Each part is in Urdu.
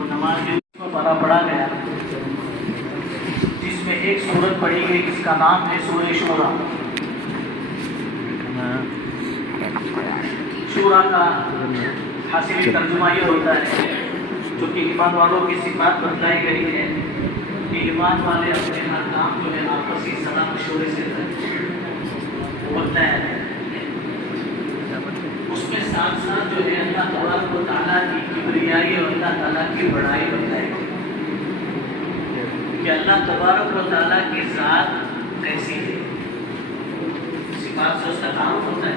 وہ نماز میں پڑھا گیا جس میں ایک سورت پڑھی گئی جس کا نام ہے سورہ شورا. شورا کا حاصل ترجمہ یہ ہوتا ہے جو کہ ایمان والوں کی صفات بتلائی گئی ہے کہ ایمان والے اپنے ہر کام جو ہے آپسی صلاح مشورے سے بتلایا ہے. اس میں ساتھ ساتھ جو ہے اللہ تبارک و تعالیٰ کی کبریائی اور اللہ تعالیٰ کی بڑائی بتلائی گئی کہ اللہ تبارک و تعالیٰ کی ذات کیسی ہے. صفات سے اس کا تعارف ہوتا ہے.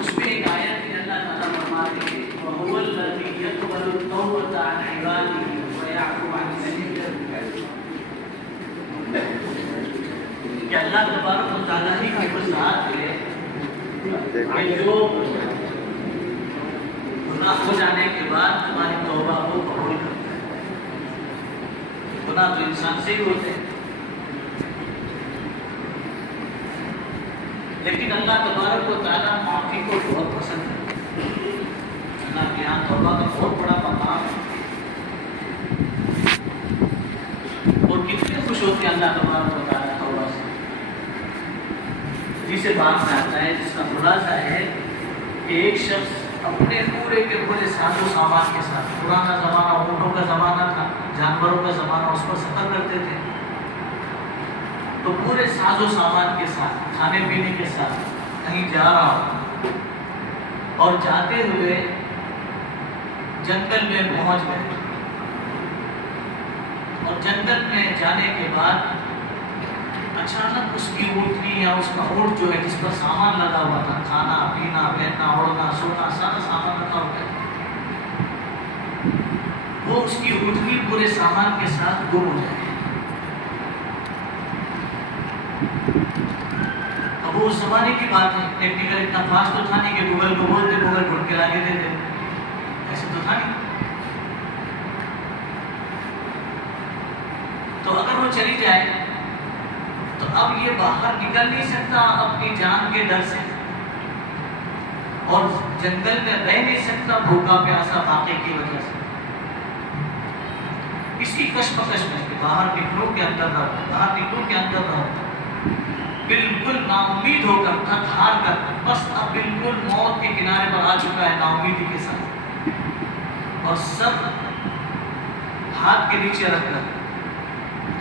اس میں ایک آیت ہے اللہ تعالیٰ فرماتے ہیں وَهُوَ الَّذِي يَقْبَلُ التَّوْبَةَ عَنْ عِبَادِهِ وَيَعْفُو عَنْ سَيِّئَاتِ. کہ اللہ تبارک و تعالیٰ ہی کی وہ ذات ہے کہ جو گناہ ہو جانے کے بعد ہماری توبہ کو قبول کرتا ہے. گناہ تو انسان سے ہی ہوتے ہیں لیکن اللہ تبارک و تعالیٰ معافی کو بہت پسند ہے. اللہ کے یہاں توبہ کا بہت بڑا مقام ہے اور کتنے خوش ہوتے ہیں اللہ تبارک و تعالیٰ توبہ سے. جسے بات میں آتا ہے جس کا خلاصہ ہے کہ ایک شخص اپنے پورے کے پورے ساز و سامان کے ساتھ, پرانا زمانہ اونٹوں کا زمانہ تھا, جانوروں کا زمانہ, اس پر سفر کرتے تھے تو پورے ساز و سامان کے ساتھ کھانے پینے کے ساتھ کہیں جا رہا ہوں اور جاتے ہوئے جنگل میں پہنچ گئے اور جنگل میں جانے کے بعد اچانک اس کی اونٹنی یا اس کا اونٹ جو ہے جس پر سامان لگا ہوا تھا, کھانا پینا پہننا اوڑھنا سونا سارا سامان رکھا ہوا ہے, وہ اس کی اونٹنی پورے سامان کے ساتھ گم ہو جائے. اب وہ اس زمانے کی بات ہے, ٹیکنیکل اتنا فاسٹ تو تھا نہیں کہ گوگل کو بول دے گوگل ڈھونڈ کے لاکے دے دے, ایسے تو تھا نہیں. تو اگر وہ چلی جائے تو اب یہ باہر نکل نہیں سکتا اپنی جان کے ڈر سے اور جنگل میں رہ نہیں سکتا بھوکا پیاسا واقعے کی وجہ سے. اس کی کشمکش میں کہ باہر نکلوں کے اندر رہو, باہر نکلوں کے اندر رہو, بالکل نا امید ہو کر تھک ہار کر بس اب بالکل موت کے کنارے پر آ چکا ہے نا امیدی کے ساتھ, اور سب ہاتھ کے نیچے رکھ کر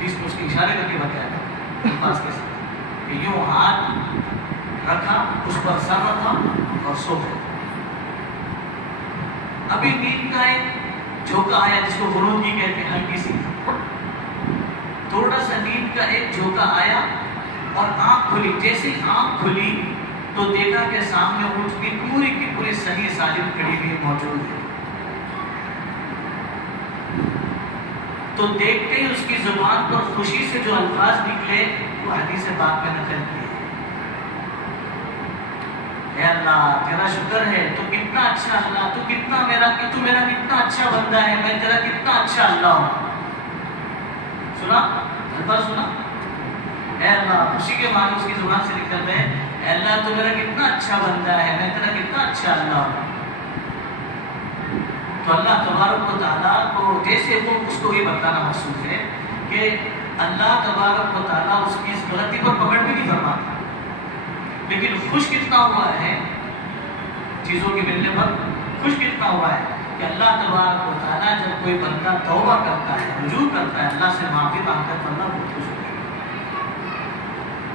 جس کو اس کی اشارے کر کے بتایا تھا الفاظ کے ساتھ کہ یوں ہاتھ رکھا, اس پر سر رکھا اور سو گئے. ابھی نیند کا ایک جھونکا آیا جس کو غنودگی کہتے ہیں, ہلکی سی تھوڑا سا نیند کا ایک جھونکا آیا اور آنکھ کھلی. جیسے آنکھ کھلی تو دیکھا کہ سامنے اونٹ کی پوری صحیح سالم کھڑی ہوئی موجود ہے. تو دیکھتے ہی اس کی زبان پر خوشی سے جو الفاظ نکلے وہ حدیث پاک میں نقل کیے, اے اللہ تیرا شکر ہے, تو کتنا اچھا اللہ, تو میرا کتنا اچھا بندہ ہے, میں تیرا کتنا اچھا اللہ ہوں. سنا الفاظ سنا, اے اللہ خوشی کے معنی اس کی زبان سے نکل رہے ہیں, اے اللہ تو میرا کتنا اچھا بندہ ہے, میں تیرا کتنا اچھا اللہ ہوں. تو اللہ تبارک و تعالیٰ کو جیسے وہ اس کو یہ بتانا محسوس ہے کہ اللہ تبارک و تعالیٰ اس کی اس غلطی پر پکڑ بھی نہیں فرماتا, لیکن خوش کتنا ہوا ہے چیزوں کے ملنے پر, خوش کتنا ہوا ہے کہ اللہ تبارک و تعالیٰ جب کوئی بندہ توبہ کرتا ہے, رجوع کرتا ہے, اللہ سے معافی مانگتا ہے تو اللہ بہت خوش ہوتا ہے.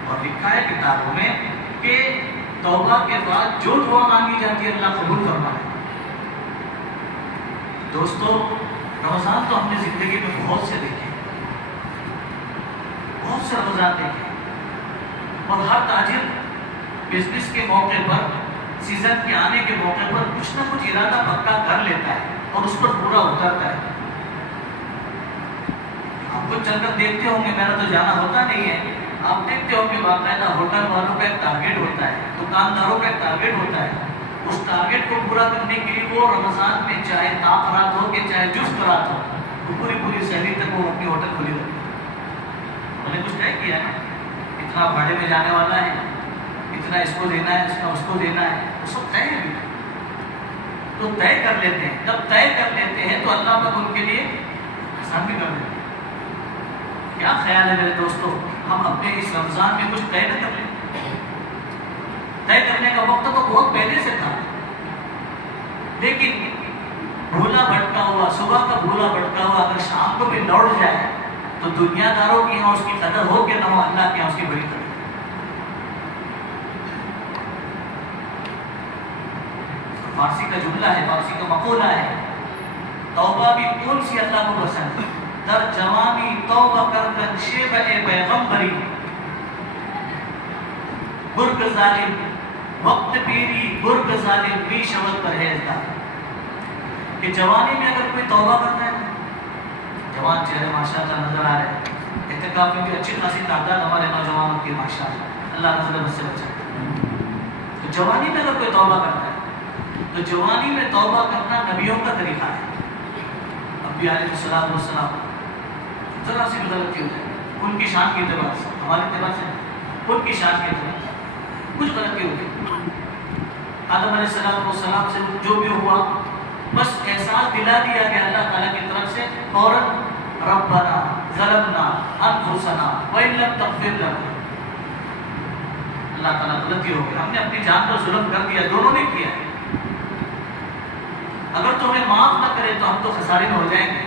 اور لکھا ہے کتابوں میں کہ توبہ کے بعد جو دعا مانگی جاتی ہے اللہ قبول فرماتا ہے. دوستو رمضان تو ہم نے زندگی میں بہت سے دیکھے, بہت سے رمضان دیکھے, اور ہر تاجر بزنس کے موقع پر, سیزن کے آنے کے موقع پر کچھ نہ کچھ ارادہ پکا کر لیتا ہے اور اس پر پورا اترتا ہے. آپ کو چل کر دیکھتے ہوں گے, میرا تو جانا ہوتا نہیں ہے, آپ دیکھتے ہوں گے باقاعدہ ہوٹل والوں کا ایک ٹارگیٹ ہوتا ہے, دکانداروں کا ایک ٹارگیٹ ہوتا ہے. اس ٹارگیٹ کو پورا کرنے کے لیے وہ رمضان میں چاہے تاپ رات ہو کہ چاہے جفت رات ہو, وہ پوری شہری تک وہ اپنی ہوٹل کھلی رکھتے ہیں. انہوں نے کچھ طے کیا ہے, اتنا بھاڑے میں جانے والا ہے, اتنا اس کو دینا ہے, اس کو دینا ہے, وہ سب طے ہے. تو طے کر لیتے ہیں. جب طے کر لیتے ہیں تو اللہ پاک ان کے لیے آسان بھی کر دیتے ہیں. کیا خیال ہے میرے دوستو، ہم اپنے اس رمضان میں کچھ طے نہ کر لیں؟ طے کرنے کا وقت تو بہت پہلے سے تھا، لیکن بھولا بھٹکا ہوا، صبح کا بھولا بھٹکا ہوا اگر شام کو بھی لوٹ جائے تو دنیا داروں کے یہاں اس کی قدر ہو کہ نہ ہو، اللہ کے یہاں اس کی بڑی قدر. فارسی کا جملہ ہے، فارسی کا مقولہ ہے، توبہ بھی کون سی اللہ کو پسند ہے؟ در جوانی توبہ کردن شیب اے پیغمبری، گرگ ظالم وقت پیری گرگ ظالم بھی شبد پرہیزگار. کہ جوانی میں اگر کوئی توبہ کرتا ہے، جوان چہرے ماشاءاللہ نظر آ رہے ہیں، اعتکاف میں بھی اچھی خاصی تعداد ہمارے نوجوانوں کی ماشاءاللہ، اللہ نظر بس سے بچائے. تو جوانی میں اگر کوئی توبہ کرتا ہے تو جوانی میں توبہ کرنا نبیوں کا طریقہ ہے. انبیاء علیہ الصلوۃ والسلام ذرا سی بھی غلطی ہو جائے ان کی شان کے اعتبار سے، ہمارے اعتبار سے ان کی شان کے اعتبار سے کچھ غلطی ہو گئی، آدم علیہ السلام سے جو بھی ہوا بس احساس دلا دیا کہ اللہ تعالیٰ کی طرف سے فوراً ربنا ظلمنا انفسنا وان لم تغفر لنا، اللہ تعالیٰ غلطی ہو گئی، ہم نے اپنی جان پر ظلم کر دیا، دونوں نے کیا ہے، اگر تو ہمیں معاف نہ کرے تو ہم تو خسارے میں ہو جائیں گے.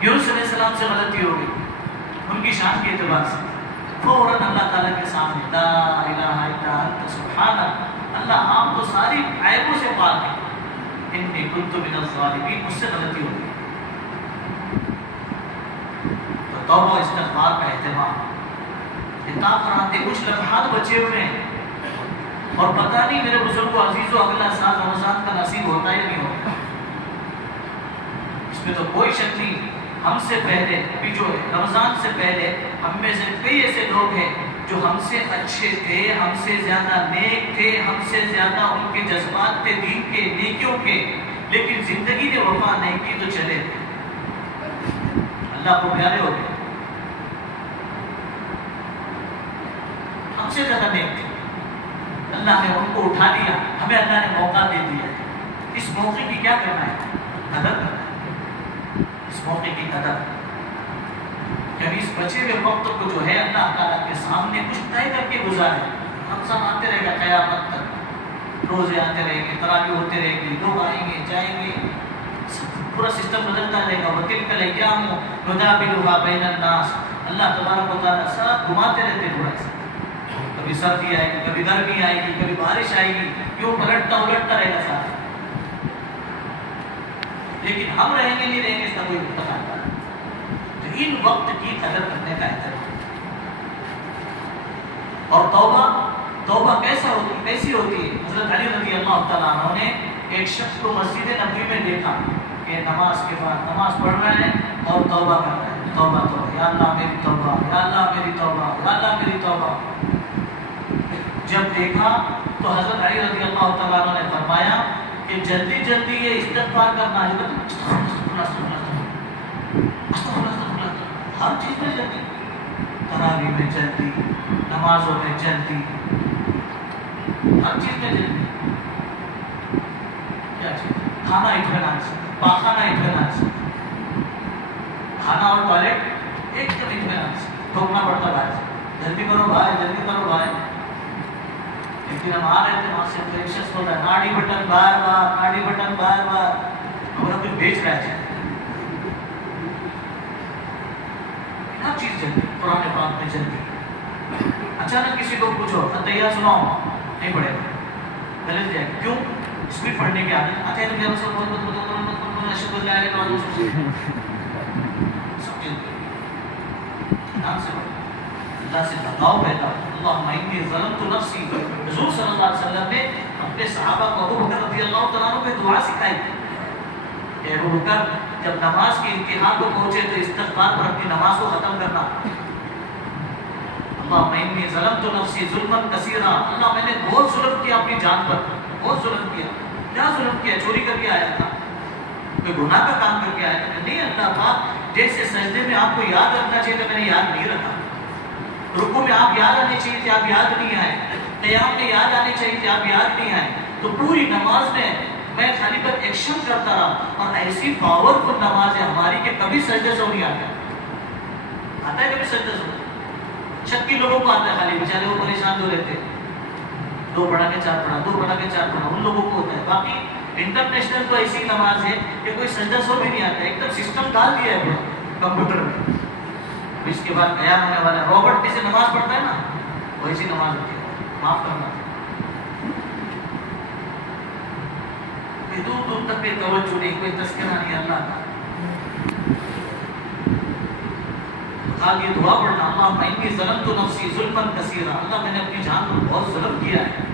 یونس علیہ السلام سے غلطی ہو گئی ان کی شان کے اعتبار سے، فوراً اللہ تعالیٰ کے سامنے لا الہ الا انت سبحانک، اللہ آپ تو ساری عیبوں سے پاک ہیں، انی کنت من الظالمین، مجھ سے غلطی ہو گئی. تو توبہ استغفار کا اہتمام، اتاخراتے کچھ لمحات بچے ہوئے ہیں اور پتہ نہیں میرے بزرگ و عزیزوں اگلا سال رمضان کا نصیب ہوتا ہے یا نہیں ہوتا. اس میں تو کوئی شک نہیں، ہم سے پہلے ابھی جو رمضان سے پہلے ہم میں سے کئی ایسے لوگ ہیں جو ہم سے اچھے تھے، ہم سے زیادہ نیک تھے، ہم سے زیادہ ان کے جذبات تھے دین کے، نیکیوں کے، لیکن زندگی نے وفا نہیں کی تو چلے اللہ کو پیارے ہو گئے. ہم سے زیادہ نیک تھے، اللہ نے ان کو اٹھا لیا، ہمیں اللہ نے موقع دے دیا. اس موقع کی کیا کرنا ہے؟ قدر کرنا ہے. اس موقع کی قدر کہ اس بچے ہوئے وقت کو جو ہے اللہ تعالیٰ کے سامنے کچھ طے کر کے گزارے. رمضان آتے رہے گا قیامت تک، روزے آتے رہیں گے، تراویح ہوتے رہے گی، لوگ آئیں گے جائیں گے، پورا سسٹم بدلتا رہے گا. وَتِلْكَ الْأَيَّامُ نُدَاوِلُهَا بَيْنَ النَّاسِ، اللہ تبارک و تعالیٰ سب گھماتے رہتے ہیں. تھوڑا سا کبھی سردی آئے گی، کبھی گرمی آئے گی، کبھی بارش آئے گی، کیوں پلٹتا الٹتا رہے گا سارا. لیکن ہم رہیں گے نہیں رہیں گے اس کا کوئی پتہ نہیں. تو ان وقت کی قدر کرنے کا اہتمام. اور توبہ کیسی ہوتی ہے؟ حضرت علی رضی اللہ تعالیٰ عنہ نے ایک شخص کو مسجد نبوی میں دیکھا کہ نماز کے بعد نماز پڑھ رہا ہے اور توبہ کر رہا ہے، توبہ یا اللہ میری توبہ، یا اللہ میری توبہ، یا اللہ میری توبہ. جب دیکھا تو حضرت علی رضی اللہ تعالیٰ عنہ نے فرمایا کہ جلدی جلدی یہ استغفار کرنا ہے، ہر چیز میں جلدی، تراویح میں جلدی، نمازوں میں جلدی، ہر چیز میں جلدی. کیا چیز؟ کھانا اطمینان سے، پاخانہ اطمینان سے، کھانا اور ٹوائلٹ ایک دم اطمینان سے، ٹھوکنا پڑتا بھائی سے، جلدی کرو بھائی، جلدی کرو بھائی. لیکن ہم آ رہے تھے وہاں سے تو ایک شخص ہوتا ہے ناڑی بٹن بار بار، ناڑی بٹن بار بار، ہمارا کچھ بیچ رہا ہے. ہر چیز جلدی، قرآن پاک میں جلدی. اچانک کسی کو پوچھو تیار سناؤ، نہیں پڑے گا، غلط جائے. کیوں؟ اسپیڈ پڑھنے کی عادت. آتے ہیں تو میرا سب اشہد ان لا الہ الا اللہ سب چیز نام سے پڑھو، اللہ سے لگاؤ پیدا. اللہم انی ظلمت نفسی. حضور صلی اللہ علیہ وسلم نے اپنے صحابہ کو ابو بکر رضی اللہ تعالیٰ عنہ کو دعا سکھائی کہ ابو بکر جب نماز کے انتہا کو پہنچے تو استغفار پر اپنی نماز کو ختم کرنا. اللہم انی ظلمت نفسی ظلما کثیرا. اللہ میں نے بہت ظلم کیا اپنی جان پر، بہت ظلم کیا. کیا ظلم کیا؟ چوری کر کے آیا تھا، کوئی گناہ کا کام کر کے آیا تھا؟ نہیں. اللہ پاک جیسے سجدے میں آپ کو یاد رکھنا چاہیے تو میں نے یاد نہیں رکھا، رکوع میں آپ یاد آنے چاہیے تھے، آپ یاد نہیں آئے. قیام میں یاد آنے چاہیے تھے، آپ یاد نہیں آئے، تو پوری نماز میں خالی پر ایکشن کرتا رہا، اور ایسی پاورفل نماز ہے ہماری کہ کبھی سجدے سے نہیں آتا ہے کبھی سجدے سے؟ شکی لوگوں کو آتا ہے خالی، بیچارے وہ پریشان جو رہتے ہیں، 2 پڑھا کے 4 پڑھا، 2 پڑھا کے 4 پڑھا، ان لوگوں کو ہوتا ہے. باقی انٹرنیشنل تو ایسی نماز ہے کہ کوئی سجدہ سو بھی نہیں آتا ہے، ایک دم سسٹم ڈال دیا ہے کمپیوٹر میں. اس کے بعد قیام ہونے والا ہے، روبوٹ جیسے نماز پڑھتا ہے نا ویسی نماز ہوتی ہے. معاف کرنا، دور دور تک کوئی توجہ نہیں، کوئی تذکرہ نہیں اللہ کا. آج یہ دعا پڑھنا، اللہم انی ظلمت نفسی ظلما کثیرا، اللہ میں نے اپنی جان پر بہت ظلم کیا ہے.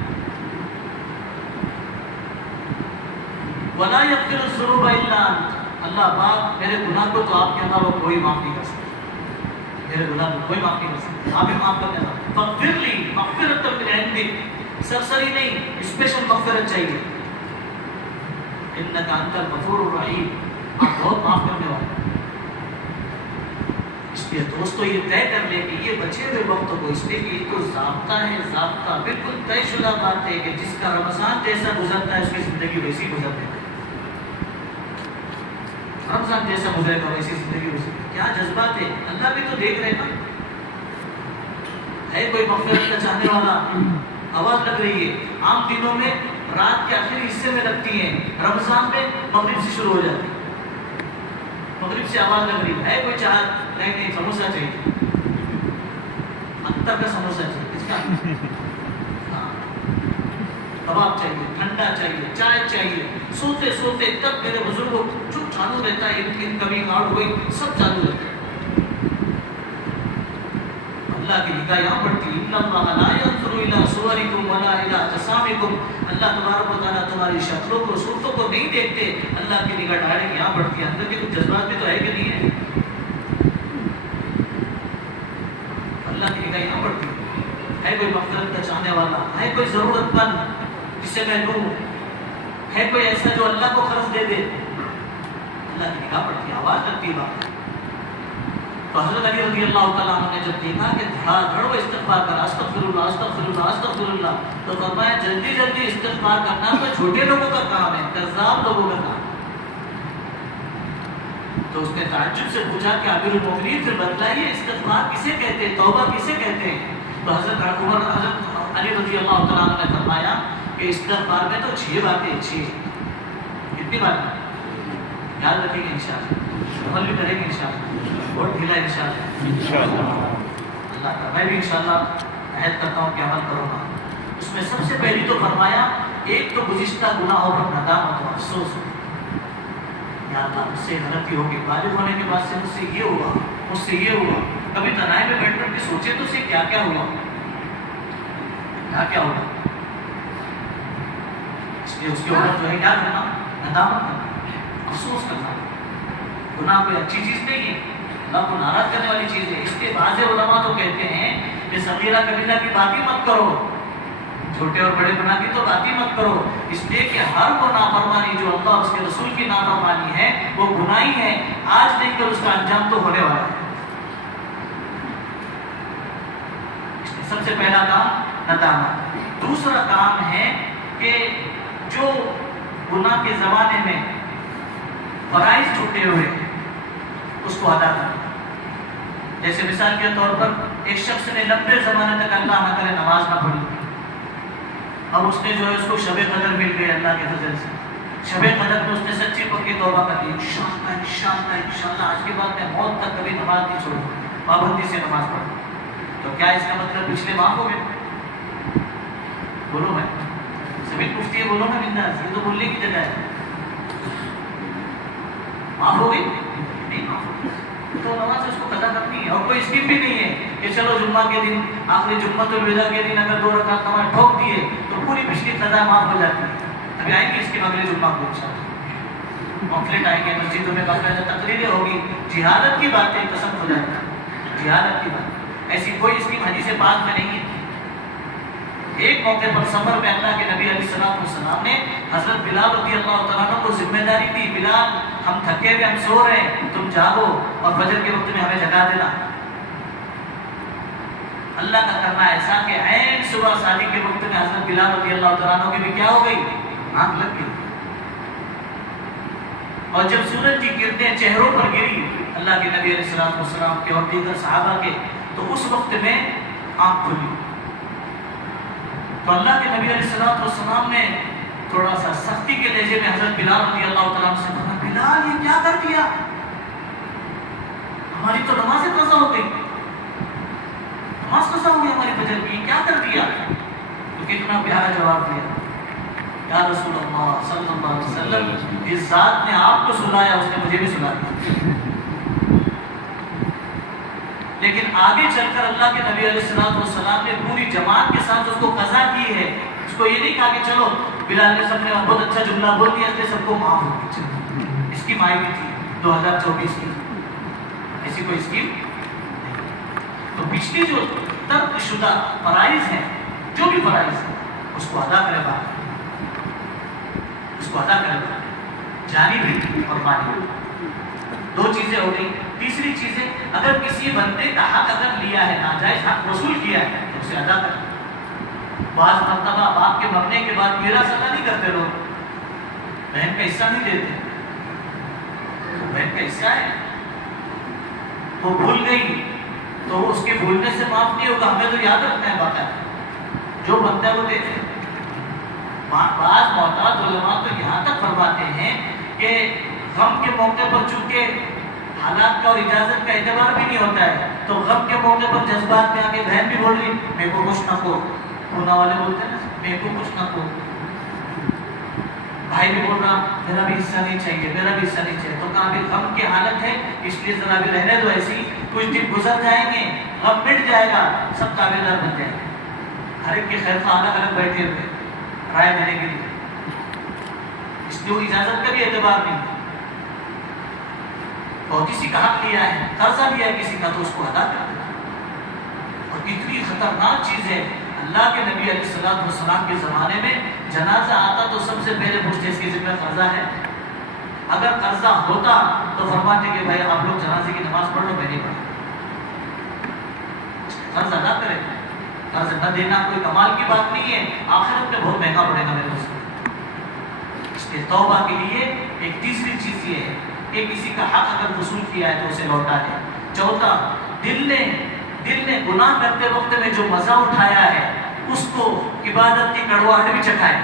ولا یغفر الذنوب الا انت، اللہ پاک میرے گناہ کو تو آپ کے علاوہ کوئی معاف نہیں کر سکتا، میرے گناہ کو کوئی معاف نہیں کر سکتا، آپ ہی معاف کر دینا. فاغفر لی مغفرۃ من عندک، سرسری نہیں، اسپیشل مغفرت چاہیے. انک انت الغفور الرحیم، آپ بہت معاف کرنے والے. اس لیے دوستو یہ طے کر لے کہ یہ بچے ہوئے وقتوں کو، اس لیے کہ یہ تو ضابطہ ہے، ضابطہ بالکل طے شدہ بات ہے کہ جس کا رمضان جیسا گزرتا ہے اس کی زندگی ویسی گزرتی ہے. رمضان جیسا گزرے گا ویسی زندگی گزرے گی. کیا جذبات ہے، اللہ بھی تو دیکھ رہے نا. ہے کوئی مغفرت کا چاہنے والا، آواز لگ رہی ہے. عام دنوں میں رات کے آخری حصے میں لگتی ہیں، رمضان میں مغرب سے شروع ہو جاتی ہے. مغرب سے آواز لگ رہی ہے کوئی چاہ نہیں سموسہ چاہیے، اختر کا سموسہ چاہیے، کس کا؟ کباب چاہیے، ٹھنڈا چاہیے، چائے چاہیے. سوتے سوتے تب میرے بزرگوں چپ چالو رہتا ہے، ان کبھی آؤٹ ہوئی سب چالو رہتا ہے. اللہ کی نگاہ یہاں پڑتی ہے. ان اللہ لا ينظر الى صورکم ولا الى اجسامکم، اللہ تبارک و تعالیٰ تمہاری شکلوں کو صورتوں کو نہیں دیکھتے، اللہ کی نگاہ ڈائریکٹ یہاں پڑتی ہے. اندر کے کچھ جذبات بھی تو ہے کہ نہیں ہے؟ اللہ کی نگاہ یہاں پڑتی ہے کوئی مغفرت کا چاہنے والا، ہے کوئی ضرورت مند جسے میں دوں، ہے کوئی ایسا جو اللہ کو قرض دے دے، اللہ کی نگاہ پڑتی ہے، آواز لگتی ہے بات. تو حضرت علی رضی اللہ تعالیٰ عنہ نے جب دیکھا کہ دھڑا دھڑ وہ استغفار کرا، استغفر اللہ استغفر اللہ استغفر اللہ، تو فرمایا جلدی جلدی استغفار کرنا تو چھوٹے لوگوں کا کام ہے، کذاب لوگوں کا کام. تو اس نے تعجب سے پوچھا کہ امیر المومنین پھر بتلائیے استغفار کسے کہتے ہیں، توبہ کسے کہتے ہیں؟ تو حضرت علی رضی اللہ تعالیٰ عنہ نے فرمایا کہ استغفار میں تو 6 باتیں، 6 کتنی باتیں یاد رکھیں گے انشاءاللہ، عمل بھی کریں گے انشاءاللہ، بہت ڈھیلا انشاءاللہ. اللہ کا میں بھی انشاءاللہ عہد کرتا ہوں کہ عمل کروں گا. اس میں سب سے پہلی تو فرمایا ایک تو گزشتہ گناہوں پر ندامت و افسوس، یا اللہ مجھ سے غلطی ہوگی، بالغ ہونے کے بعد سے مجھ سے یہ ہوا، مجھ سے یہ ہوا. کبھی تنہائی میں بیٹھ کر کے سوچے تو سے کیا کیا ہوا، کیا کیا ہوا. اس لیے اس کے اوپر جو ہے کیا کرنا، ندامت کرنا، افسوس کرنا. گناہ کوئی اچھی چیز نہیں ہے، اللہ کو ناراض کرنے والی چیز ہے. اس کے بعض علماء تو کہتے ہیں کہ صغیرہ کبیرہ کی بات ہی مت کرو، چھوٹے اور بڑے گناہ کی تو بات ہی مت کرو. اس لیے کہ ہر وہ نافرمانی جو اللہ اور اس کے رسول کی نافرمانی ہے وہ گناہ ہی ہے، آج نہیں کر اس کا انجام تو ہونے والا ہے. سب سے پہلا کام ندامت. دوسرا کام ہے کہ جو گناہ کے زمانے میں فرائض چھوٹے ہوئے اس کو ادا کرنا. جیسے مثال کے طور پر ایک شخص نے لمبے زمانے تک اللہ نہ کرے نماز نہ پڑھی، اب اس نے جو ہے اس کو شب قدر مل گئی اللہ کے فضل سے. شب قدر میں اس نے سچی پکی توبہ کر لی، انشاءاللہ انشاءاللہ انشاءاللہ آج کے بعد میں موت تک کبھی نماز نہیں چھوڑوں، پابندی سے نماز پڑھوں. تو کیا اس کا مطلب پچھلے معاف ہو گئے؟ بولو میں سبھی پوچھتی ہے، بولو میں بنداز، یہ تو بولنے کی جگہ ہے. معاف ہو گئی؟ نہیں معاف ہو گئی تو نماز اس کو قضا کرنی ہے. اور کوئی اسکیم بھی نہیں ہے کہ چلو جمعہ کے دن آخری جمعۃ الوداع کے دن اگر 2 رکعت نماز ٹھوک دیے تو پوری پچھلی قضا معاف ہو جاتی ہے. ابھی آئیں گے اس کے اگلے جمعہ کو انشاءاللہ پمفلٹ آئیں گے، مسجدوں میں باقاعدہ تقریریں ہوگی، جہادت کی باتیں پسند ہو جاتی ہیں. جہادت کی بات ایسی کوئی اسکیم حدیث پاک میں نہیں ہے. ایک موقع پر سفر میں اللہ کے نبی علیہ السلام نے حضرت بلال رضی اللہ تعالیٰ عنہ کو ذمہ داری دی، بلال ہم تھکے ہوئے، ہم سو رہے ہیں، تم جاگو اور فجر کے وقت میں ہمیں جگا دینا. اللہ کا کرنا ایسا کہ عین صبح شادی کے وقت میں حضرت بلال رضی اللہ تعالیٰ عنہ کی بھی کیا ہو گئی؟ آنکھ لگ گئی. اور جب سورج کی کرنیں چہروں پر گری اللہ کے نبی علیہ الصلوۃ والسلام کے اور دیگر صحابہ کے، تو اس وقت میں آنکھ کھلی. تو اللہ کے نبی علیہ الصلوۃ والسلام نے تھوڑا سا سختی کے لہجے میں حضرت بلال رضی اللہ تعالیٰ عنہ سے کہا، بلال یہ کیا کر دیا؟ ہماری تو نماز قضا ہو گئی، نماز قضا ہو گئی ہماری فجر کی، کیا کر دیا؟ تو کتنا پیارا جواب دیا، یا رسول اللہ صلی اللہ علیہ وسلم، جس ذات نے آپ کو سلایا اس نے مجھے بھی سلا دیا. لیکن آگے چل کر اللہ کے نبی علیہ الصلوۃ والسلام نے پوری جماعت کے ساتھ اس کو قضا کی ہے. اس کو یہ نہیں کہا کہ چلو بلال نے سب نے بہت اچھا جملہ بول دیا اس لیے سب کو معاف ہو گیا. اس کی مائیں بھی تھی 2024 کی، ایسی کوئی اسکیم نہیں. تو پچھلی جو ترک شدہ فرائض ہیں، جو بھی فرائض ہیں، اس کو ادا کرے گا، اس کو ادا کرے گا، جانی بھی اور مالی بھی. دو چیزیں ہو گئی. تیسری چیز ہے، اگر کسی بندے کا حق اگر لیا ہے، ناجائز حق وصول کیا ہے، تو اسے ادا کرے. بعض مرتبہ باپ کے مرنے کے بعد میراث ادا نہیں کرتے لوگ، بہن کا حصہ نہیں دیتے. بہن کا حصہ ہے، وہ بھول گئی تو اس کے بھولنے سے معاف نہیں ہوگا، ہمیں تو یاد رکھنا ہے باقاعدہ، جو بنتا ہے وہ دیتے ہیں. بعض معتاد علماء تو یہاں تک فرماتے ہیں کہ غم کے موقع پر چونکہ حالات کا اور اجازت کا اعتبار بھی نہیں ہوتا ہے، تو غم کے موقع پر جذبات میں آ کے بہن بھی بول رہی میرے کو کچھ نہ کو، ہونا والے بولتے ہیں نا میرے کو کچھ نہ کو، بھائی بھی بول رہا میرا بھی حصہ نہیں چاہیے، میرا بھی حصہ نہیں چاہیے. تو کہا ابھی غم کی حالت ہے اس لیے ذرا بھی رہنے دو ایسی، کچھ دن گزر جائیں گے، غم مٹ جائے گا، سب تابع دار بن جائیں گے. ہر ایک کے خیر خواہ الگ الگ بیٹھے ہوئے رائے دینے کے لیے، اس لیے وہ اجازت کا بھی اعتبار نہیں. اور کسی کا حق لیا ہے، قرضہ لیا ہے کسی کا، تو اس کو ادا کر دیں. اور اتنی خطرناک چیز ہے، اللہ کے نبی علیہ الصلوۃ والسلام کے زمانے میں جنازہ آتا تو سب سے پہلے پوچھتے اس کے ذمہ قرضہ ہے. اگر قرضہ ہوتا تو فرماتے کہ بھائی آپ لوگ جنازے کی نماز پڑھ لو، میں نہیں پڑھوں. قرض ادا کریں. قرض نہ دینا کوئی کمال کی بات نہیں ہے، آخرت میں بہت مہنگا پڑے گا میرے دوست. اس لیے توبہ کے لیے ایک تیسری چیز یہ ہے کہ کسی کا حق اگر وصول کیا ہے تو اسے لوٹا دیں. چوتھا، دل نے گناہ کرتے وقت میں جو مزہ اٹھایا ہے اس کو عبادت کی کڑواہٹ بھی چکھائے.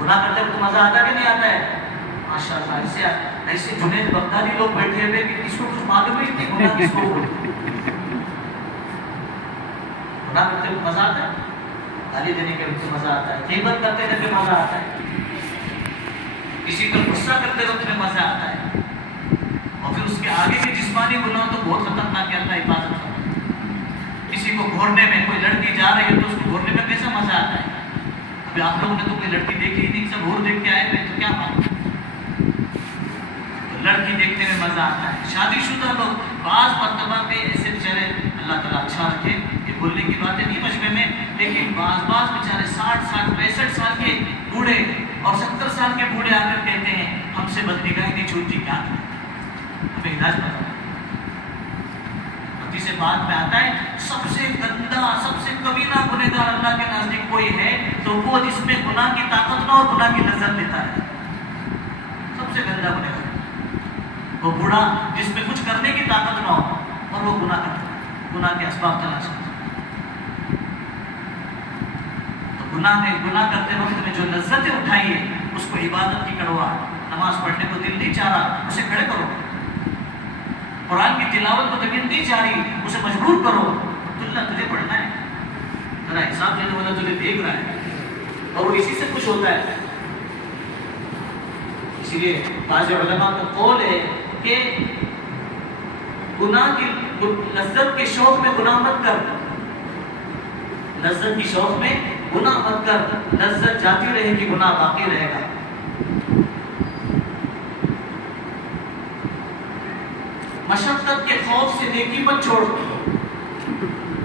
گناہ کرتے وقت مزہ آتا کہ نہیں آتا ہے؟ ماشاءاللہ ایسے جنید بغدادی لوگ بیٹھے ہوئے کہ اس کو کچھ معلوم ہی نہیں گناہ کس کو بولتے. گناہ کرتے وقت مزہ آتا ہے، گالی دینے کے وقت مزہ آتا ہے، غیبت کرتے ہوئے مزہ آتا ہے، کسی پر غصہ کرتے وقت میں مزہ آتا ہے. اور پھر اس کے آگے کے جسمانی گناہ تو بہت خطرناک ہے، اللہ حفاظت کرتا ہے. کسی کو گھورنے میں، کوئی لڑکی جا رہی ہے تو اس کو گھورنے میں کیسا مزہ آتا ہے. ابھی آپ لوگوں نے تو کوئی لڑکی دیکھی ہی نہیں، سب گھور دیکھ کے آئے ہوئے تو کیا معلوم. تو لڑکی دیکھنے میں مزہ آتا ہے. شادی شدہ لوگ بعض مرتبہ پہ ایسے بیچارے، اللہ تعالیٰ اچھا رکھے، یہ بولنے کی باتیں نہیں مجمع میں، لیکن بعض بیچارے 60 سال 65 سال کے بوڑھے اور 70 سال کے بوڑھے آ کر کہتے ہیں ہم سے بدنگاہی نہیں چھوٹتی، کیا کریں، ہمیں علاج پتا. سے بات میں آتا ہے سب سے گندا، سب سے کمینہ گنہگار اللہ کے نزدیک کوئی ہے تو وہ جس میں گناہ کی طاقت نہ اور گناہ کی لذت لیتا ہے. سب سے گندا گنہگار وہ بوڑھا جس میں کچھ کرنے کی طاقت نہ ہو اور وہ گناہ کرتا ہے، گناہ کے اسباب تلاش کرتا ہے. تو گناہ کرتے وقت میں جو لذتیں اٹھائی ہے اس کو عبادت کی کڑواہٹ. نماز پڑھنے کو دل نہیں چاہ رہا، اسے کھڑے کرو. قرآن کی تلاوت کو طبیعت نہیں چاہ رہی، اسے مجبور کرو. اللہ تجھے پڑھنا ہے، تیرا حساب دینے والا تجھے دیکھ رہا ہے اور وہ اسی سے خوش ہوتا ہے. اس لیے بعض علماء کا قول ہے کہ گناہ کی لذت کے شوق میں گناہ مت کر، لذت کی شوق میں گناہ مت کر. لذت جاتی رہے گی، گناہ باقی رہے گا. مشقت کے خوف سے نیکی مت چھوڑ،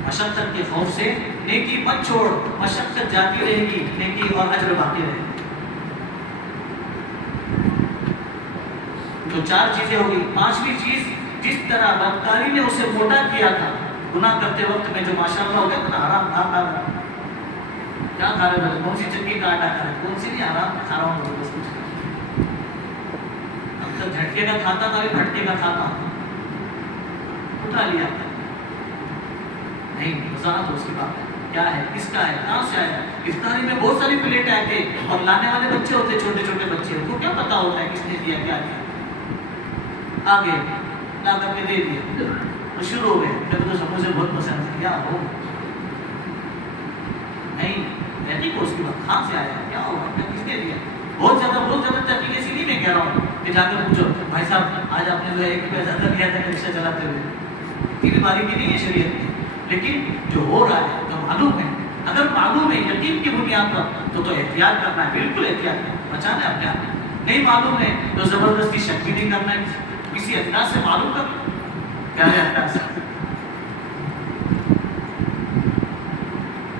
مشقت کے خوف سے نیکی مت چھوڑ. مشقت جاتی رہے گی، نیکی اور اجر باقی رہے گا. تو 4 چیزیں ہوگی. 5ویں چیز، جس طرح بدکاری نے اسے موٹا کیا تھا، گناہ کرتے وقت میں جو ماشاءاللہ ہو گیا نا حرام کھا رہا کیا کھا رہے ہیں، کون سی چکی کا آٹا کھا رہے، کون سی نہیں حرام کھا رہا ہوں بس کچھ اب تک جھٹکے کا کھاتا تھا، ابھی پھٹکے کا کھاتا ہوں، اٹھا لیا نہیں وضاحت اس کی بات ہے کیا ہے، کس کا ہے، کہاں سے آیا. افطاری میں بہت ساری پلیٹیں آ کے اور لانے والے بچے ہوتے، چھوٹے چھوٹے بچے، ان کو کیا پتا ہوتا ہے کس نے دیا کیا دیا، آگے لا کر کے دے دیا تو شروع ہو گئے. جب تو سموسے بہت پسند ہے، کیا ہو نہیں رہتی کو اس کی بات کہاں سے آیا کیا ہوگا کیا کس نے دیا. بہت زیادہ تحقیق اسی لیے میں کہہ رہا ہوں کہ جا کے پوچھو بھائی صاحب آج آپ نے جو ہے 1 روپیہ زیادہ دیا تھا رکشہ چلاتے ہوئے، اتنی باریکی نہیں ہے شریعت میں. لیکن جو ہو رہا ہے جو معلوم ہے، اگر معلوم ہے یقین کی بنیاد پر تو احتیاط کرنا ہے، بالکل احتیاط کرنا ہے، بچانا ہے اپنے آپ. نہیں معلوم ہے تو زبردستی شک بھی نہیں کرنا ہے، کسی انداز سے معلوم کرنا پیارے انداز سے،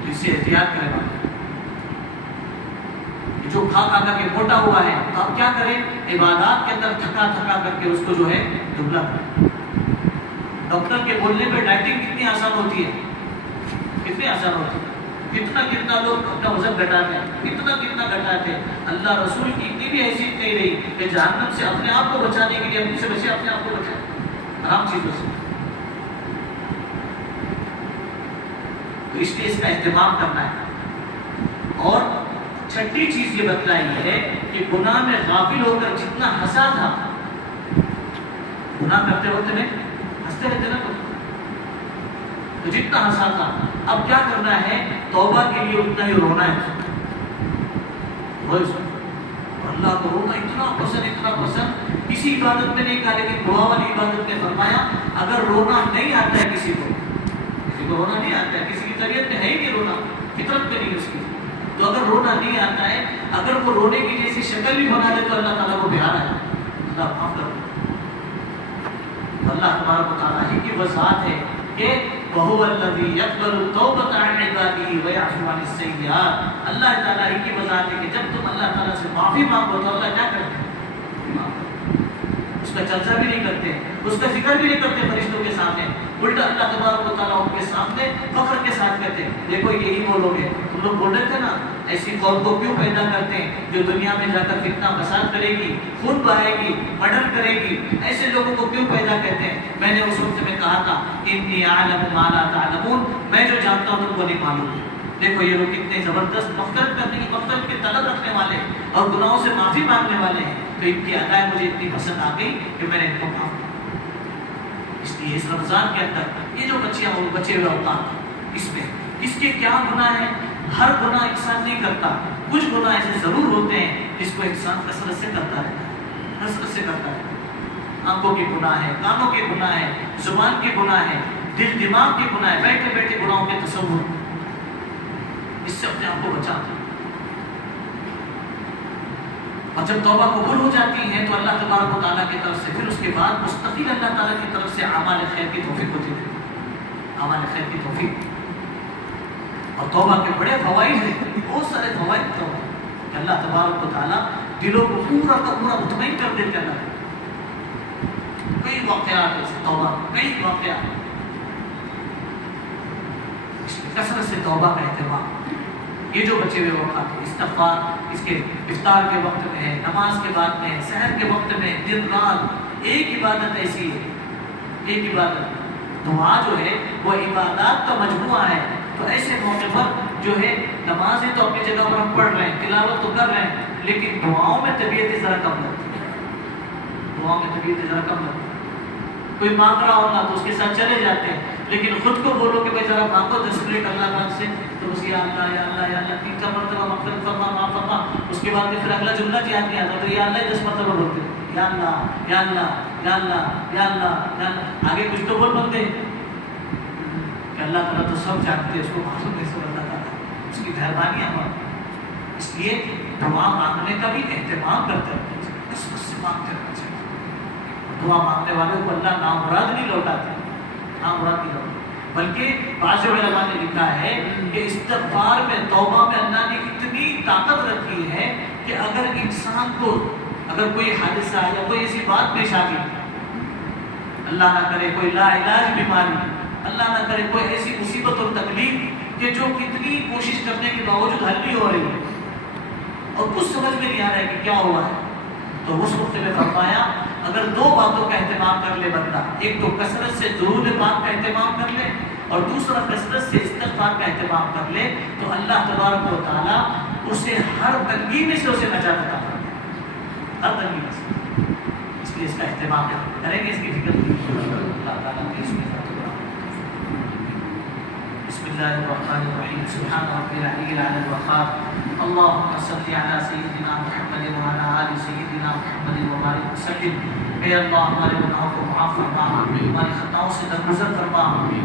جس سے احتیاط کرے بات. جو کھا کر کے موٹا ہوا ہے تو آپ کیا کریں، عبادات کے اندر تھکا کر کے اس کو جو ہے دبلا کریں. ڈاکٹر کے بولنے پہ ڈائٹنگ کتنی آسان ہوتی ہے، کتنی آسان ہوتی ہے، کتنا لوگ اپنا وزن گھٹاتے ہیں، کتنا گھٹاتے ہیں. اللہ رسول کی اتنی بھی حیثیت نہیں رہی کہ جہنم سے اپنے آپ کو بچانے کے لیے اپنے سے بچے، اپنے آپ کو بچائے حرام چیزوں سے. تو اس لیے اس کا اہتمام کرنا ہے. اور چھٹی چیز یہ بتلائی ہے کہ گناہ میں غافل ہو کر جتنا ہنسا تھا، گناہ کرتے وقت میں ہنستے رہتے نا تو جتنا ہنسا تھا، اب کیا کرنا ہے، توبہ کے لیے اتنا ہی رونا ہے. اللہ کو رونا اتنا پسند، کسی عبادت میں نہیں کہا لیکن دعا والی عبادت میں فرمایا اگر رونا نہیں آتا ہے کسی کو رونا نہیں آتا ہے، کسی کی طبیعت میں ہے ہی نہیں رونا، فطرت میں نہیں اس کی، تو اگر رونا نہیں آتا ہے، اگر وہ رونے کی جیسی شکل بھی بنا دے تو اللہ تعالیٰ کو پیارا ہے، اللہ معاف کر. اللہ تبارک و تعالیٰ ہی کی وضاحت ہے کہ وَهُوَ الَّذِي يَقْبَلُ التَّوْبَةَ عَنْ عِبَادِهِ وَيَعْفُو عَنِ السَّيِّئَاتِ. اللہ تعالیٰ ہی کی وضاحت ہے کہ جب تم اللہ تعالیٰ سے معافی مانگو تو اللہ کیا کرتے ہیں، اس کا چرچا بھی نہیں کرتے، اس کا ذکر بھی نہیں کرتے فرشتوں کے سامنے، الٹا اللہ تبارک و تعالیٰ ان کے سامنے فخر کے ساتھ کہتے ہیں دیکھو یہی وہ لوگ ہیں، تم لوگ بول رہے تھے نا ایسی قوم کو کیوں پیدا کرتے ہیں جو دنیا میں جا کر فتنہ فساد کرے گی، خون بہائے گی، مرڈر کرے گی، ایسے لوگوں کو کیوں پیدا کرتے ہیں. میں نے اس وقت میں کہا تھا انی اعلم ما لا تعلمون، میں جو جانتا ہوں تم کو نہیں معلوم. دیکھو یہ لوگ کتنے زبردست مغفرت کرنے کی، مغفرت کی طلب رکھنے والے اور گناہوں سے معافی مانگنے والے ہیں، تو ان کی ادائیں مجھے اتنی پسند آ گئی کہ میں نے ان کو معاف کیا. اس لیے اس رمضان کے اندر یہ جو بچے ہوئے اوقات، اس میں کس کے کیا گناہ ہیں، ہر گناہ انسان نہیں کرتا، کچھ گناہ ایسے ضرور ہوتے ہیں جس کو انسان کثرت سے کرتا رہتا ہے، کثرت سے کرتا رہتا ہے. آنکھوں کے گناہ ہے، کانوں کے گناہ ہے، زبان کے گناہ ہے، دل دماغ کے گناہ ہے، بیٹھے بیٹھے گناہوں کے تصور. اس سے اپنے آپ کو بچانا. اور جب توبہ قبول ہو جاتی ہے تو اللہ تبارک و تعالیٰ کی طرف سے پھر اس کے بعد مستقل اللہ تعالیٰ کی طرف سے اعمال خیر کی توفیق ہوتی ہے، اعمال خیر کی توفیق. اور توبہ کے بڑے فوائد ہیں، بہت سارے فوائد توبہ کہ اللہ تبارک و تعالیٰ دلوں کو پورا کا پورا مطمئن کر دیتے. اللہ کئی واقعات ہیں توبہ، کئی واقعات، کثرت سے توبہ کا اہتمام. یہ جو بچے ہوئے وقت ہیں، استغفار اس کے افطار کے وقت میں ہے، نماز کے بعد میں ہے، سحر کے وقت میں، دن رات ایک عبادت ایسی ہے، ایک عبادت. دعا جو ہے وہ عبادات کا مجموعہ ہے. تو ایسے موقع پر جو ہے نماز ہے تو اپنی جگہ پر ہم پڑھ رہے ہیں، تلاوت تو کر رہے ہیں، لیکن دعاؤں میں طبیعت ذرا کم لگتی ہے، دعاؤں میں طبیعت ذرا کم لگتی ہے. کوئی مانگ رہا ہوگا تو اس کے ساتھ چلے جاتے ہیں، لیکن خود کو بولو کہ بھائی ذرا مانگو 10 منٹ اللہ پاک سے، تو اس یا اللہ یا اللہ یا اللہ 3 مرتبہ مغفرت فرما، معاف فرما. اس کے بعد پھر اگلا جملہ یاد نہیں آتا تو یا اللہ 10 مرتبہ بولتے ہیں، یا اللہ یا اللہ یا اللہ یا اللہ یا اللہ. آگے کچھ تو بول بنتے کہ اللہ تعالیٰ تو سب جانتے ہیں، اس کو معلوم ہے سب اللہ تعالیٰ اس کی مہربانی ہے. اس لیے دعا مانگنے کا بھی اہتمام کرتے رہنا چاہیے، قسمت سے مانگتے رہنا چاہیے. دعا مانگنے والوں کو اللہ نامراد نہیں لوٹاتے، نامراد نہیں لوٹاتے. بلکہ بعض علماء نے لکھا ہے کہ استغفار میں، توبہ میں اللہ نے اتنی طاقت رکھی ہے کہ اگر انسان کو اگر کوئی حادثہ یا کوئی ایسی بات پیش آ گئی، اللہ نہ کرے کوئی لا علاج بیماری، اللہ نہ کرے کوئی ایسی مصیبت اور تکلیف کہ جو کتنی کوشش کرنے کے باوجود حل نہیں ہو رہی ہے اور کچھ سمجھ میں نہیں آ رہا ہے کہ کیا ہوا ہے. تو اس وقت میں فرمایا اگر دو باتوں کا اہتمام کر لے بندہ، ایک تو کثرت سے درود پاک کا اہتمام کر لے اور دوسرا کثرت سے استغفار کا اہتمام کر لے تو اللہ تبارک و تعالیٰ اسے ہر تنگی میں سے اسے نجات عطا فرمائے، ہر تنگی میں سے. اس لیے اس کا اہتمام کریں گے، اس کی فکر اللہ تعالیٰ نے اس میں بسم اللہ الرحمن الرحیم سبحان ربی العلی الاعلی الوقار اللہم صلی علی سیدنا محمد وعلی آل سیدنا محمد وبارک وسلم. اے اللہ ہمارے گناہوں کو معاف فرما، ہماری خطاؤں سے درگزر فرما،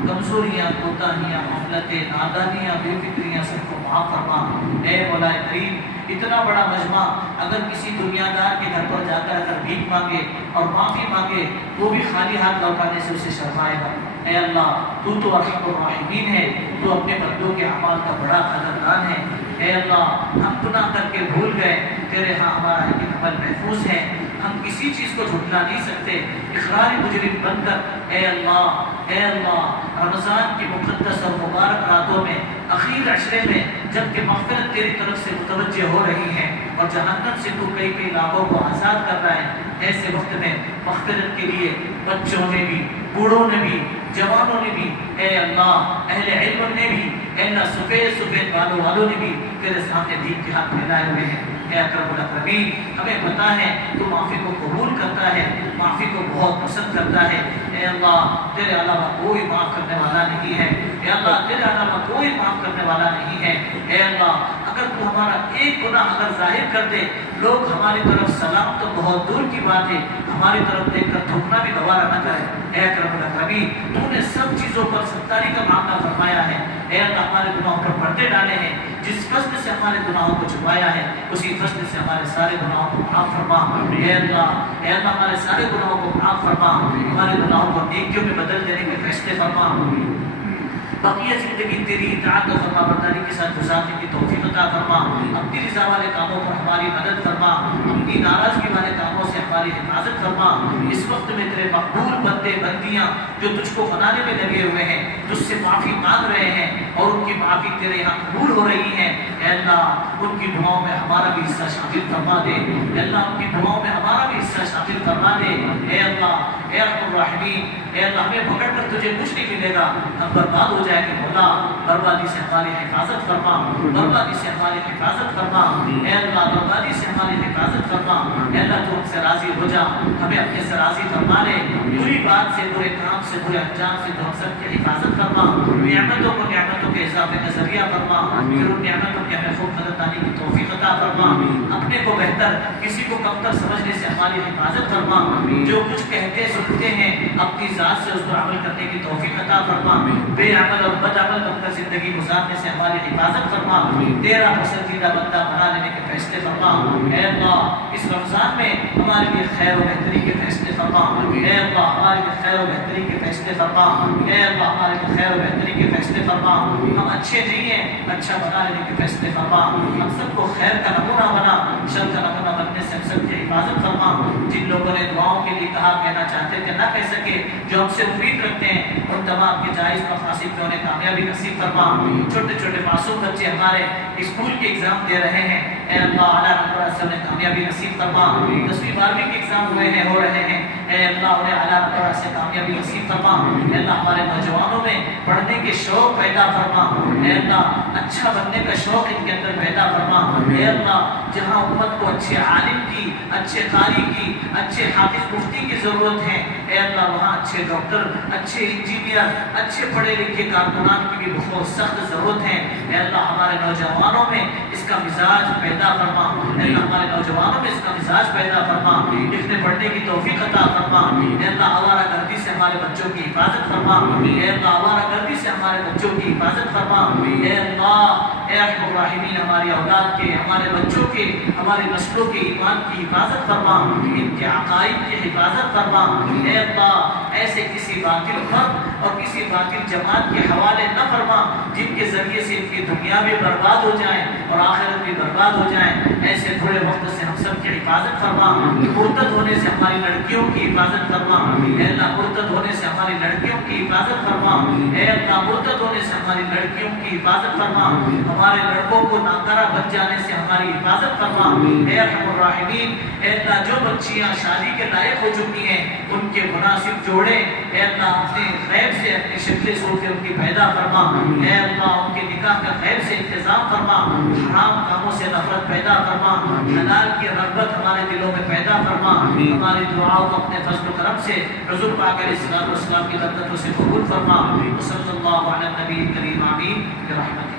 کمزوریاں، کوتاہیاں، غفلتیں، نادانیاں، بے فکریاں سب کو معاف فرما. اے مولا کریم اتنا بڑا مجمع اگر کسی دنیا دار کے گھر پر جا کر اگر بھیک مانگے اور معافی مانگے وہ بھی خالی ہاتھ لوٹانے سے اسے شرمائے گا. اے اللہ تو ارحم الراحمین ہے، تو اپنے بندوں کے اعمال کا بڑا قدردان ہے. اے اللہ ہم گناہ کر کے بھول گئے، تیرے ہاں ہمارا عمل محفوظ ہے، ہم کسی چیز کو جھٹلا نہیں سکتے. اقرار مجرم بن کر اے اللہ رمضان کی مقدس اور مبارک راتوں میں اخیر عشرے میں جب کہ مغفرت تیری طرف سے متوجہ ہو رہی ہے اور جہنم سے تو کئی لاکھوں کو آزاد کر رہا ہے، ایسے وقت میں مغفرت کے لیے بچوں نے بھی، بوڑھوں نے بھی، جوانوں نے بھی، اے اللہ اہل علم نے بھی، اے اللہ سفید بالوں والوں نے بھی تیرے سامنے بھیک کے ہاتھ پھیلائے ہوئے ہیں. اے اکرم الاکرمین ہمیں پتہ ہے تو معافی کو قبول کرتا ہے، معافی کو بہت پسند کرتا ہے. اے اللہ تیرے علاوہ کوئی معاف کرنے والا نہیں ہے. اے اللہ تیرے علاوہ کوئی معاف کرنے والا نہیں ہے. اے اللہ اگر تو ہمارا ایک گناہ اگر ظاہر کر دے، لوگ ہماری طرف سلام تو بہت دور کی بات ہے، ہماری طرف دیکھ کر تھوکنا بھی گوارا نہ کرے. اے اکرم الاکرمین تو نے سب چیزوں پر ستاری کا معاملہ فرمایا ہے. اے اللہ ہمارے گناہوں پر پردے ڈالے ہیں، جس فضل سے ہمارے گناہوں کو چھپایا ہے اسی فضل سے ہمارے سارے گناہوں کو معاف فرما. اے اللہ ہمارے سارے گناہوں کو معاف فرما، ہمارے گناہوں کو نیکیوں میں بدل دینے کے فیصلے فرما. بقیہ زندگی تیری اطاعت و فرما برداری کے ساتھ گزارنے کی توفیق عطا فرما. اپنی رضا والے کاموں پر ہماری مدد فرما، اپنی ناراضگی والے کاموں سے ہماری حفاظت فرما. اس وقت میں تیرے مقبول بندے بندیاں جو تجھ کو منانے میں لگے ہوئے ہیں، تجھ سے معافی مانگ رہے ہیں اور ان کی معافی تیرے یہاں قبول ہو رہی ہے. اے اللہ ان کی دعاؤں میں ہمارا بھی حصہ شامل فرما دے. اے اللہ ان کی دعاؤں میں ہمارا بھی حصہ شامل فرما دے. اے اللہ اے ارحم الراحمین اے اللہ ہمیں پکڑ کر تجھے کچھ نہیں ملے گا، ہم برباد ہو جائیں گے. مولا بربادی سے ہماری حفاظت فرما، بربادی سے ہماری حفاظت فرما. اے اللہ بربادی سے ہماری حفاظت فرما. اے اللہ تو ہم سے راضی ہو جا، ہمیں اپنے سے راضی فرما لے. بری بات سے، برے کام سے، برے انجام سے تو ہم سب کی حفاظت فرما. نعمتوں کو نعمتوں کے اضافے کا ذریعہ فرما، پھر ان نعمتوں کی ہمیں خوب قدردانی کی توفیق عطا فرما. اپنے کو بہتر کسی کو کمتر سمجھنے سے ہماری حفاظت فرما. جو کچھ کہتے سنتے ہیں اپنی ذات سے اس پر عمل کرنے کی توفیق عطا فرما. بے عمل اور بد عمل بن کر زندگی گزارنے سے ہماری حفاظت فرما. تیرا پسندیدہ بندہ بنا لینے کے فیصلے فرما. اے اللہ اس رمضان میں ہمارے لیے خیر و بہتری کے فیصلے فرما. اے اللہ ہمارے لیے خیر و بہتری کے فیصلے فرما. اے اللہ ہمارے لیے خیر و بہتری کے فیصلے فرما. ہم اچھے نہیں ہیں، اچھا بنا لینے کے فیصلے فرما. ہم سب کو خیر کا نمونہ بنا، شر کا نمونہ بننے سے ہم سب کی حفاظت فرما. جن لوگوں نے دعاؤں کے لیے کہا کہنا چاہتے تھے نہ کہہ سکے، جو ہم سے امید رکھتے ہیں ان تمام کے جائز مقاصد میں انہیں کامیابی نصیب فرما. چھوٹے چھوٹے معصوم بچے ہمارے اسکول کے ایگزام دے رہے ہیں، اے اللہ اعلیٰ نمبر سے انہیں کامیابی نصیب فرما. 10ویں 12ویں کے ایگزام ہوئے ہیں، ہو رہے ہیں، اے اللہ انہیں اعلیٰ نمبر سے کامیابی نصیب فرما. اے اللہ ہمارے نوجوانوں میں پڑھنے کے شوق پیدا فرما. اے اللہ اچھا بننے کا شوق ان کے اندر پیدا فرما. اے اللہ جہاں امت کو اچھے عالم کی، اچھے قاری کی، اچھے حافظ مفتی کی ضرورت ہے، اے اللہ وہاں اچھے ڈاکٹر، اچھے انجینئر، اچھے پڑھے لکھے کارکنان کی بھی بہت سخت ضرورت ہے. اے اللہ ہمارے نوجوانوں میں اس کا مزاج پیدا فرما. اے اللہ ہمارے نوجوانوں میں اس کا مزاج پیدا فرما. لکھنے پڑھنے کی توفیق عطا فرما. اے اللہ آوارہ گردی سے ہمارے بچوں کی حفاظت فرما. اے اللہ آوارہ گردی سے ہمارے بچوں کی حفاظت فرما. اے اللہ اے ارحم الراحمین ہماری اولاد کے، ہمارے بچوں کے، ہماری نسلوں کے ایمان کی حفاظت فرما، ان کے عقائد کی حفاظت فرما. اے اللہ ایسے کسی باطل فرد اور کسی باطل جماعت کے حوالے نہ فرما جن کے ذریعے سے ان کی دنیا بھی برباد ہو جائیں اور آخرت بھی برباد ہو جائیں. ایسے برے وقت سے ہم سب کی حفاظت فرما، مرتد ہونے سے ہماری لڑکیوں کی حفاظت فرما، اے اللہ مرتد ہونے سے ہماری لڑکیوں کی حفاظت فرما، اے اللہ مرتد ہونے سے ہماری لڑکیوں کی حفاظت فرما، ہمارے لڑکوں کو ناکارہ بن جانے سے ہماری حفاظت فرما، اے ارحم الراحمین، اے اللہ جو بچیاں شادی کے لائق ہو چکی ہیں ان کے مناسب جوڑے اے اللہ اپنے غیب سے اپنی شکلیں سوچ کے ان کی پیدا فرما، اے اللہ ان کے نکاح کا غیب سے انتظام فرما، حرام کاموں سے نفرت پیدا فرما، حلال کی رغبت ہمارے دلوں میں پیدا فرما، ہماری دعاؤں کو اپنے فضل و کرم سے حضور پاک علیہ الصلوۃ والسلام کی برکتوں سے قبول فرما، صلی اللہ علی النبی الکریم آمین برحمتک۔